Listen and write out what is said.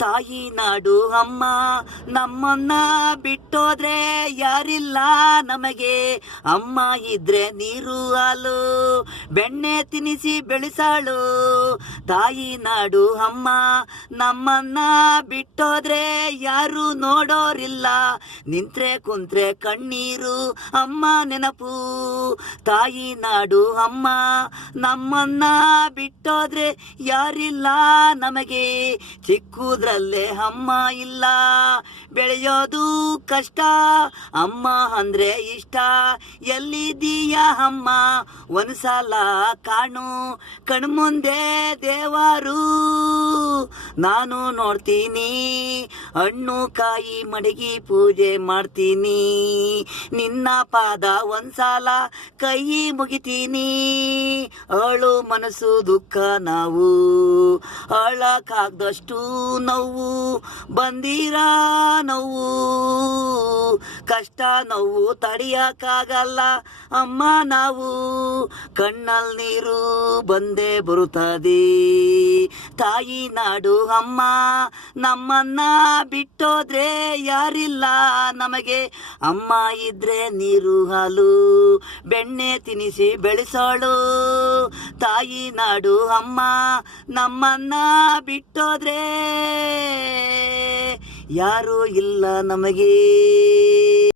ತಾಯಿ ನಾಡು ಅಮ್ಮ ನಮ್ಮನ್ನ ಬಿಟ್ಟೋದ್ರೆ ಯಾರಿಲ್ಲ ನಮಗೆ. ಅಮ್ಮ ಇದ್ರೆ ನೀರು ಹಾಲು ಬೆಣ್ಣೆ ತಿನಿಸಿ ಬೆಳೆಸಾಳು. ತಾಯಿ ನಾಡು ಅಮ್ಮ ನಮ್ಮನ್ನ ಬಿಟ್ಟೋದ್ರೆ ಯಾರು ನೋಡೋರಿಲ್ಲ. ನಿಂತ್ರೆ ಕುಂತ್ರೆ ಕಣ್ಣೀರು ಅಮ್ಮ ನೆನಪು. ತಾಯಿ ನಾಡು ಅಮ್ಮ ನಮ್ಮನ್ನ ಬಿಟ್ಟೋದ್ರೆ ಯಾರಿಲ್ಲ ನಮಗೆ. ಚಿಕ್ಕುದ್ರಲ್ಲೇ ಅಮ್ಮ ಇಲ್ಲ, ಬೆಳೆಯೋದು ಕಷ್ಟ. ಅಮ್ಮ ಅಂದ್ರೆ ಇಷ್ಟ, ಎಲ್ಲಿದ್ದೀಯ ಅಮ್ಮ ಒಂದ್ಸಲ ಕಾಣು ಕಣ್ಮುಂದೆ ದೇವರು. ನಾನು ನೋಡ್ತೀನಿ, ಹಣ್ಣು ಕಾಯಿ ಮಡಗಿ ಪೂಜೆ ಮಾಡ್ತೀನಿ. ನಿನ್ನ ಪಾದ ಒಂದ್ಸಲ ಕೈ ಮುಗಿತೀನಿ. ಅಳು ಮನಸ್ಸು ದುಃಖ ನಾವು ಅಳಕ್ಕಾಗ್ದಷ್ಟು ನೋವು ಬಂದಿರ ನೋವು. ಕಷ್ಟ ನೋವು ತಡಿಯಕ್ಕಾಗಲ್ಲ ಅಮ್ಮ ನಾವು. ಕಣ್ಣಲ್ಲಿ ನೀರು ಬಂದೇ ಬರುತ್ತದೆ. ತಾಯಿ ನಾಡು ಅಮ್ಮ ನಮ್ಮನ್ನ ಬಿಟ್ಟೋದ್ರೆ ಯಾರಿಲ್ಲ ನಮಗೆ. ಅಮ್ಮ ಇದ್ರೆ ನೀರು ಹಾಲು ಬೆಣ್ಣೆ ತಿನಿಸಿ ಬೆಳೆಸೋಳು. ತಾಯಿ ನಾಡು ಅಮ್ಮ ನಮ್ಮನ್ನ ಬಿಟ್ಟೋದ್ರೆ ಯಾರೂ ಇಲ್ಲ ನಮಗೆ.